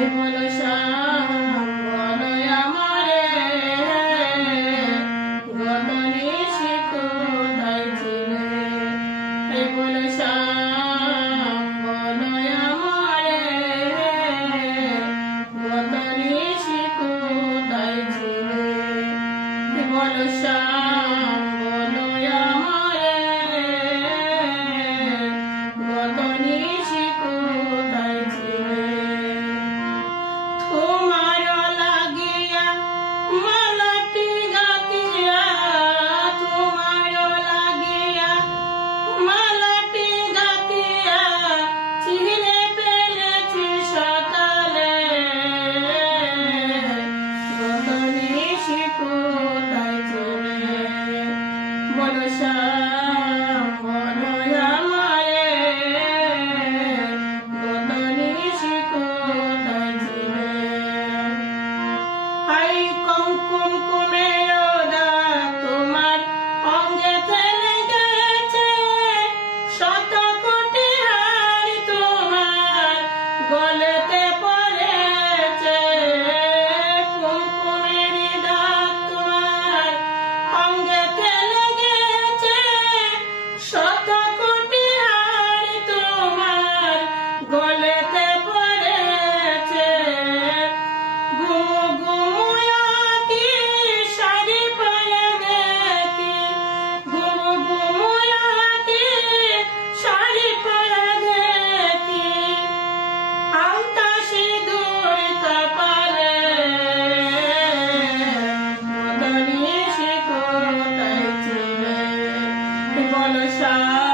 विमलशा Hallelujah.